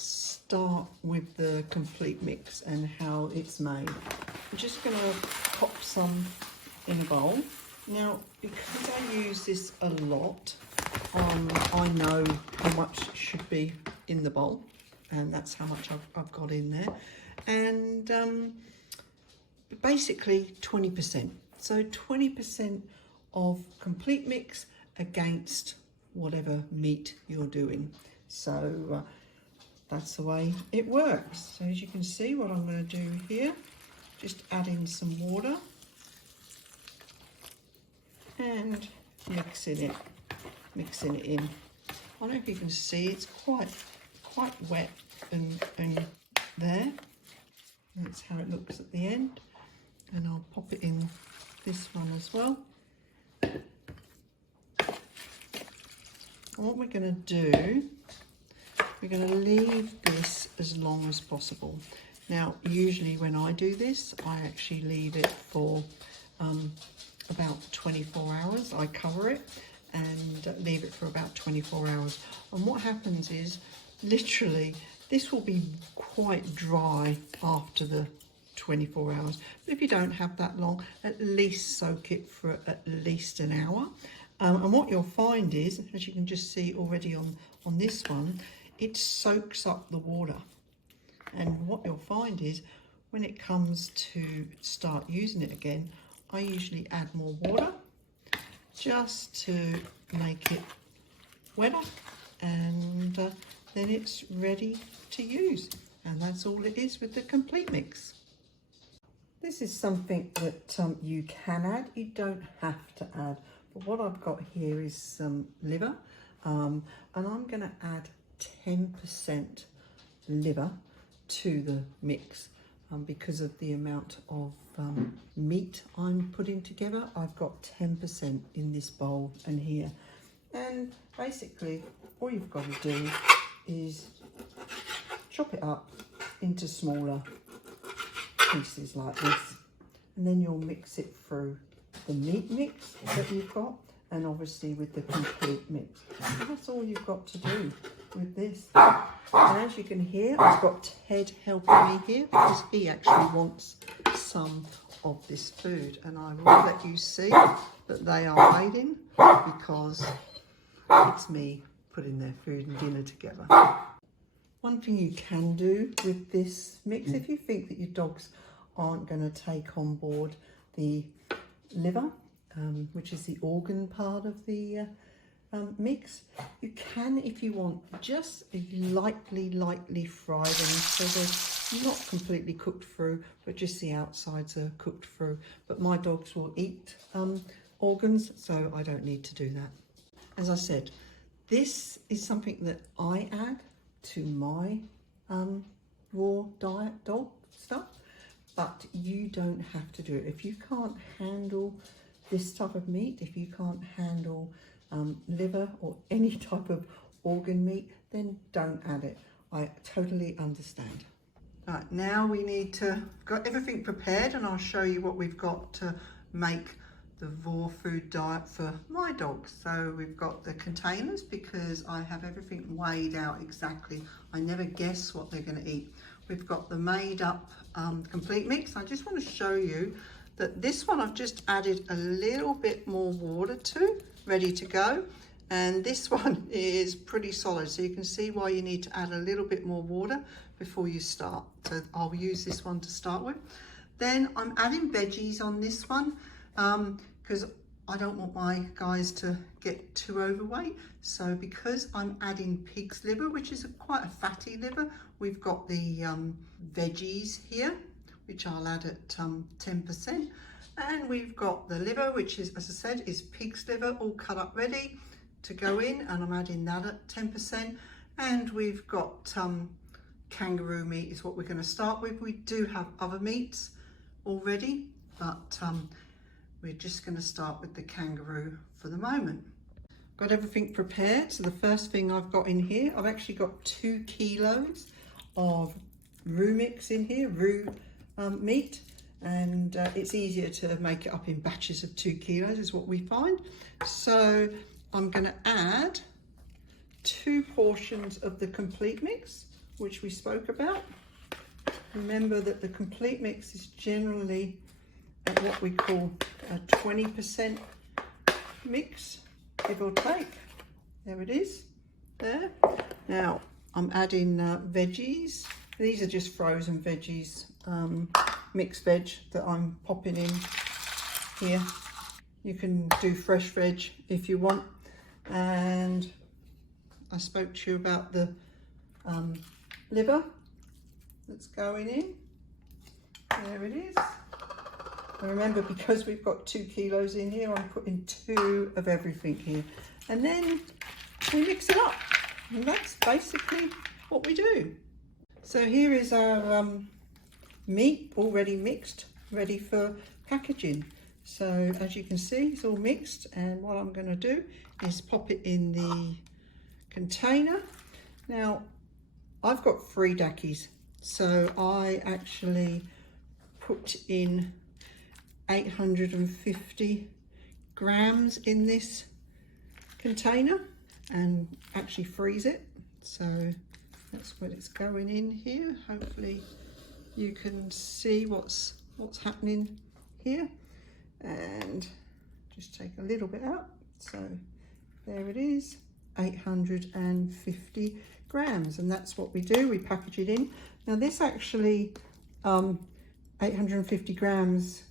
let's start with the complete mix and how it's made. I'm just going to pop some in a bowl. Now, because I use this a lot, I know how much should be in the bowl, and that's how much I've got in there. And basically 20%. So 20% of complete mix against whatever meat you're doing. So that's the way it works. So as you can see, what I'm going to do here, just add in some water and mixing it in. I don't know if you can see, it's quite wet and there. That's how it looks at the end. And I'll pop it in this one as well. And what we're going to do, we're going to leave this as long as possible. Now, usually when I do this, I actually leave it for about 24 hours. I cover it and leave it for about 24 hours. And what happens is, literally, this will be quite dry after the 24 hours. But if you don't have that long, at least soak it for at least an hour. And what you'll find is, as you can just see already on this one, it soaks up the water. And what you'll find is, when it comes to start using it again, I usually add more water just to make it wetter, and then it's ready to use. And that's all it is with the complete mix. This is something that you can add, you don't have to add. But what I've got here is some liver, and I'm going to add 10% liver to the mix because of the amount of meat I'm putting together. I've got 10% in this bowl and here. And basically all you've got to do is chop it up into smaller pieces like this, and then you'll mix it through the meat mix that you've got, and obviously with the complete mix. And that's all you've got to do with this. And as you can hear, I've got Ted helping me here because he actually wants some of this food, and I will let you see that they are waiting because it's me putting their food and dinner together. One thing you can do with this mix, if you think that your dogs aren't going to take on board the liver, which is the organ part of the mix, you can, if you want, just lightly fry them so they're not completely cooked through, but just the outsides are cooked through. But my dogs will eat organs, so I don't need to do that. As I said, this is something that I add to my raw diet dog stuff, but you don't have to do it. If you can't handle this type of meat, if you can't handle liver or any type of organ meat, then don't add it. I totally understand. Right, now we need to, got everything prepared, and I'll show you what we've got to make the raw food diet for my dogs. So we've got the containers because I have everything weighed out exactly. I never guess what they're going to eat. We've got the made up complete mix. I just want to show you that this one I've just added a little bit more water to, ready to go. And this one is pretty solid, so you can see why you need to add a little bit more water before you start. So I'll use this one to start with. Then I'm adding veggies on this one because I don't want my guys to get too overweight. So because I'm adding pig's liver, which is quite a fatty liver, we've got the veggies here, which I'll add at 10%. And we've got the liver, which is, as I said, is pig's liver, all cut up ready to go in, and I'm adding that at 10%. And we've got kangaroo meat is what we're going to start with. We do have other meats already, but we're just going to start with the kangaroo for the moment. Got everything prepared. So the first thing I've got in here, I've actually got 2 kilos of roux mix in here, roux meat, and it's easier to make it up in batches of 2 kilos is what we find. So I'm going to add 2 portions of the complete mix which we spoke about. Remember that the complete mix is generally at what we call a 20% mix, give or take. There it is, there. Now I'm adding veggies. These are just frozen veggies, mixed veg that I'm popping in here. You can do fresh veg if you want. And I spoke to you about the liver that's going in. There it is. And remember, because we've got 2 kilos in here, I'm putting 2 of everything here. And then we mix it up. And that's basically what we do. So here is our meat already mixed, ready for packaging. So as you can see, it's all mixed. And what I'm going to do is pop it in the container. Now, I've got 3 Dackies. So I actually put in 850 grams in this container and actually freeze it. So that's what it's going in here. Hopefully you can see what's happening here, and just take a little bit out. So there it is, 850 grams, and that's what we do. We package it in. Now this actually 850 grams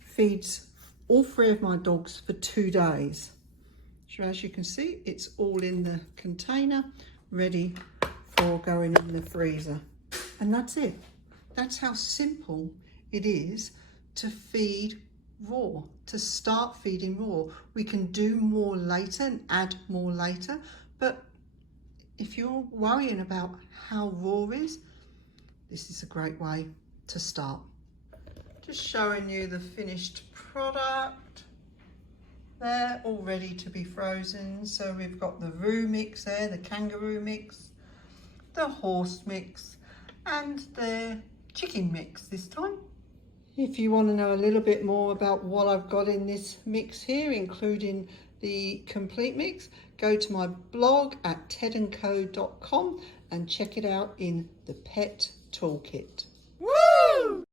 feeds all 3 of my dogs for 2 days. So as you can see, it's all in the container, ready for going in the freezer. And that's it. That's how simple it is to feed raw, to start feeding raw. We can do more later and add more later, but if you're worrying about how raw is, this is a great way to start. Just showing you the finished product. They're all ready to be frozen. So we've got the roux mix there, the kangaroo mix, the horse mix, and the chicken mix this time. If you want to know a little bit more about what I've got in this mix here, including the complete mix, go to my blog at tedandco.com and check it out in the Pet Toolkit. Woo!